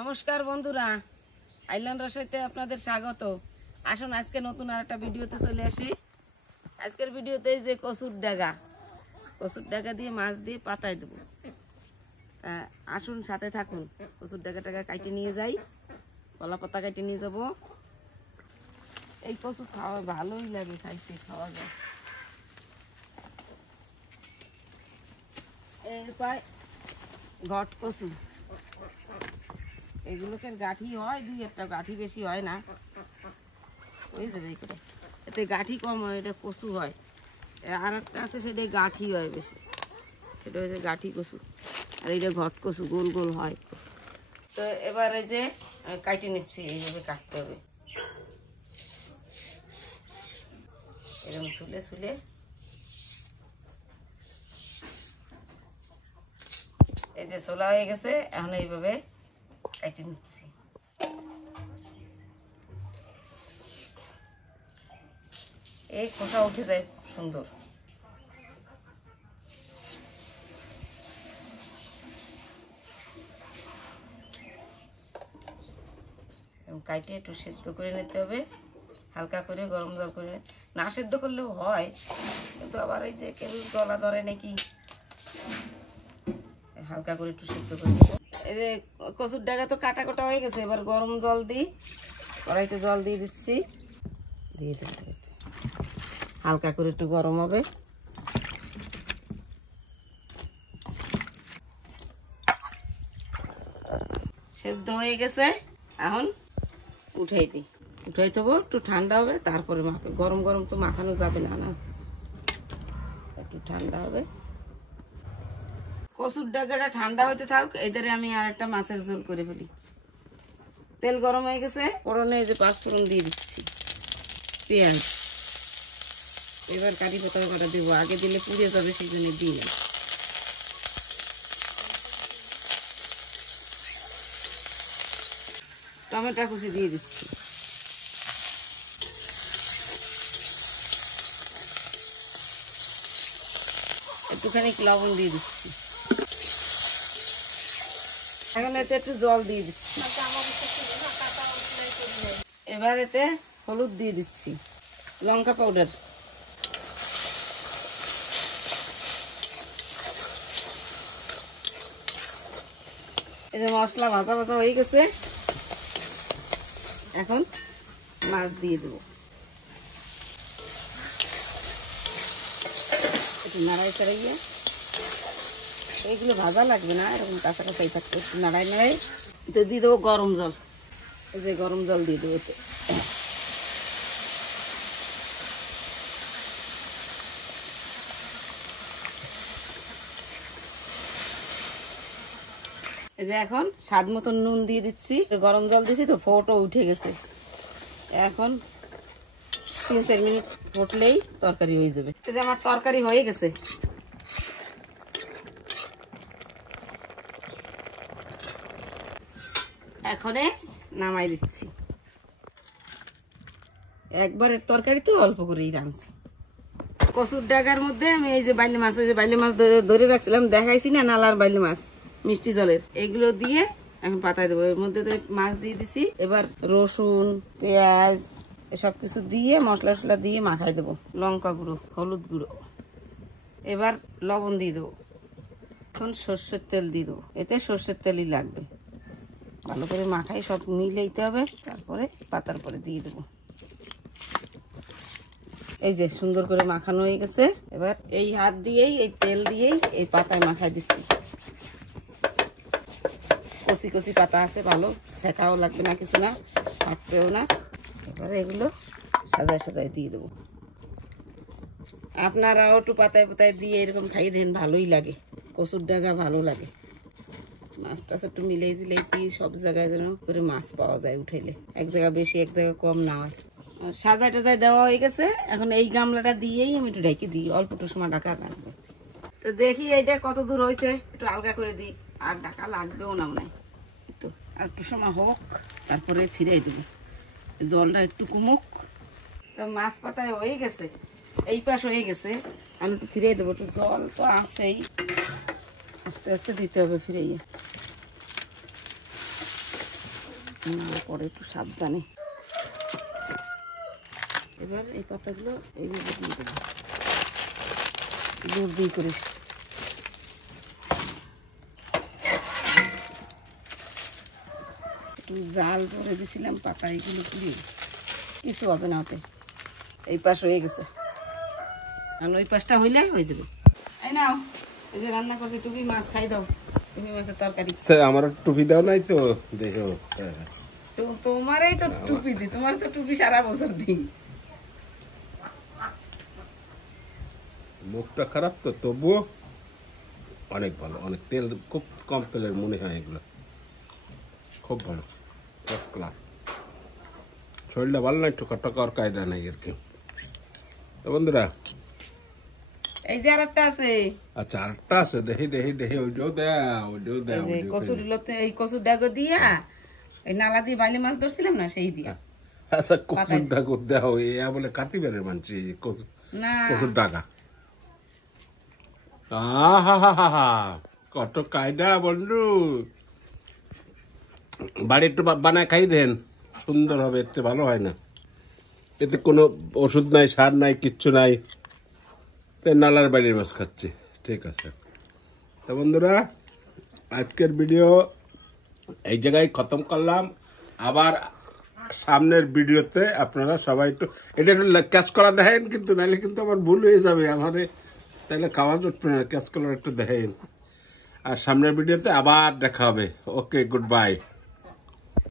নমস্কার বন্ধুরা, আইল্যান্ড রসাইতে আপনাদের স্বাগত। আসুন আজকে নতুন আরেকটা ভিডিওতে চলে আসি। আজকের ভিডিওতে যে কচুর ডাগা দিয়ে মাছ দিয়ে পাতায় দেবো। আসুন সাথে থাকুন। কচুর ডাগা কাটে নিয়ে যাই, কলা পাতা কাটে নিয়ে যাব। এই কচু খাওয়া ভালোই লাগে, খাইতে খাওয়া যায়। এরপর ঘট কচু, এগুলোকে গাঠি হয়, দুই একটা গাঠি বেশি হয় না, হয়ে যাবে এই করে। এতে গাঠি কম হয়, এটা কচু হয়। আর একটা আছে সেটা গাঠি হয় বেশি, সেটা হচ্ছে গাঠি কচু। আর এইটা ঘট কচু, গোল গোল হয়। তো এবার এই যে কাটে নিচ্ছি, এইভাবে কাটতে হবে, এরকম ছুলে ছুলে। এই যে ছোলা হয়ে গেছে, এখন এইভাবে কাটে নিচ্ছি। এই খোসা উঠে যায় সুন্দর। কাটে একটু সেদ্ধ করে নিতে হবে, হালকা করে গরম জল করে। না সেদ্ধ করলেও হয়, কিন্তু আবার এই যে কেউ গলা ধরে নাকি, হালকা করে একটু সেদ্ধ করে দেবো। এই যে কচুর ডাগা তো কাটা কাটা হয়ে গেছে, এবার গরম জল দিই, কড়াইতে জল দিয়ে দিচ্ছি, দিয়ে দেবো। হালকা করে একটু গরম হবে। সেদ্ধ হয়ে গেছে, এখন উঠাই দিই। উঠাই দেবো, একটু ঠান্ডা হবে, তারপরে মাখা। গরম গরম তো মাখানো যাবে না, না, একটু ঠান্ডা হবে। কচুর ডাগাটা ঠান্ডা হইতে থাক, এধারে আমি আর একটা মাছের ঝোল করে ফেলি। তেল গরম হয়ে গেছে, ফোড়নে যে পাঁচফোড়ন দিয়ে দিচ্ছি, পেঁয়াজ। এবার কারি পাতা কটা দেবো, আগে দিলে পুড়ে যাবে, সেই জন্য দিই না। টমেটো কুচি দিয়ে দিচ্ছি, একটুখানি লবণ দিয়ে দিচ্ছি। এখন এতে একটু জল দিয়ে দিচ্ছি। এবার এতে হলুদ দিয়ে দিচ্ছি, লঙ্কা পাউডার, এই যে মশলা ভাজা ভাজা হয়ে গেছে, এখন মাছ দিয়ে দেবো। একটু নাড়াই চাড়াইয়ে, এইগুলো ভাজা লাগবে না, এরকম কাঁচা কাঁচাই থাকতে। একটু নাড়াই নাড়াই তো দিয়ে দেবো গরম জল। এই যে গরম জল দিয়ে দেবো এতে। এই যে এখন স্বাদ মতন নুন দিয়ে দিচ্ছি। গরম জল দিচ্ছি তো, ফোঁটও উঠে গেছে। এখন 3-4 মিনিট ফুটলেই তরকারি হয়ে যাবে। এই যে আমার তরকারি হয়ে গেছে, এখনে নামাই দিচ্ছি। একবারের তরকারি তো অল্প করেই রাঁধছি। কচুর ডাগার মধ্যে আমি এই যে বাইলে মাছ, ওই যে বাইলে মাছ ধরে রাখছিলাম, দেখাইছি না, নালার বাইলে মাছ, মিষ্টি জলের, এগুলো দিয়ে এখন পাতায় দেবো। এর মধ্যে তো মাছ দিয়ে দিছি। এবার রসুন, পেঁয়াজ এসব কিছু দিয়ে মশলা টসলা দিয়ে মাখাই দেবো। লঙ্কা গুঁড়ো, হলুদ গুঁড়ো, এবার লবণ দিয়ে দেবো। এখন সর্ষের তেল দিয়ে দেবো, এতে সর্ষের তেলই লাগবে। ভালো করে মাখাই, সব মিলাইতে হবে, তারপরে পাতার পরে দিয়ে দেবো। এই যে সুন্দর করে মাখানো হয়ে গেছে। এবার এই হাত দিয়েই, এই তেল দিয়েই এই পাতায় মাখাই দিচ্ছি। কচি কচি পাতা আছে, ভালো সেটাও লাগবে না, কিছু না, ফাটবেও না। এবার এগুলো সাজায় সাজায় দিয়ে দেবো। আপনারাও একটু পাতায় পাতায় দিয়ে এরকম খাইয়ে দেন, ভালোই লাগে। কচুর ডাগা ভালো লাগে। মাছ টাছ একটু মিলাই দিলেই দিয়ে সব জায়গায় যেন করে মাছ পাওয়া যায় উঠাইলে, এক জায়গা বেশি এক জায়গা কম না হয়। সাজায় টাজায় দেওয়া হয়ে গেছে, এখন এই গামলাটা দিয়েই আমি একটু ঢেকে দিই, অল্প একটু সময় ঢাকা লাগবে। তো দেখি এইটা কত দূর হয়েছে, একটু আলগা করে দিই, আর ঢাকা লাগবেও না মনে হয়। তো আর একটু সময় হোক, তারপরে ফিরাই দেবো, জলটা একটু কমুক। তো মাছ পাতায় হয়ে গেছে, এই পাশ হয়ে গেছে, আমি একটু ফিরিয়ে দেবো। একটু জল তো আছেই, আস্তে আস্তে দিতে হবে ফিরাইয়া। না পরে একটু সাবধানে। এবার এই পাতাগুলো এইভাবে দিয়ে দেবো, জোর দিয়ে করে। একটু জাল ধরে দিছিলাম, পাতা এগুলো পুড়িয়ে কিছু হবে না ওতে। এই পাশ হয়ে গেছে, আর ওই পাশটা হইলে হয়ে যাবে। এই নাও, এই যে রান্না করছে টুপি মাছ, খাই দাও। টুপি মাছের তরকারি। আমার টুপি দাও নাই তো দেখো। তোমারই তো টুপি দি, তোমার তো টুপি সারা বছর দিই। মুখটা খারাপ তো, তবুও অনেক ভালো, অনেক তেল, খুব কম তেলের মনে হয় এগুলো, খুব ভালো, ফার্স্ট ক্লাস। শরীরটা ভালো না, একটু কটকার কায়দা নাই আর কি। তো বন্ধুরা, এই যে আরেকটা আছে। আচ্ছা আরেকটা আছে, দেখি দেখি দেখি, ওইটাও দেয়া, ওইটাও দেয়া। কচুর লতে, এই কচুর ডাগো দিয়া, এই নালা দিয়ে বাইলে মাছ ধরছিলাম না, সেই দিয়া। আচ্ছা কচুর ডাগো দেওয়া, এ বলে কাতিবারের মানছি না, কচুর ডাগা। আহা, কত কায়দা বন্ধু। বাড়ি একটু বানায় খাই দেন, সুন্দর হবে, এতে ভালো হয় না। এতে কোনো ওষুধ নাই, সার নাই, কিচ্ছু নাই, নালার বাইরের মাছ খাচ্ছি। ঠিক আছে, তো বন্ধুরা আজকের ভিডিও এই জায়গায় খতম করলাম। আবার সামনের ভিডিওতে আপনারা সবাই একটু এটা একটু ক্যাচ করা দেখেন, কিন্তু নাহলে কিন্তু আমার ভুল হয়ে যাবে, আমাদের তাহলে খাওয়া জুটবে না। ক্যাচ কলার একটু দেখেন, আর সামনের ভিডিওতে আবার দেখা হবে। ওকে, গুড বাই।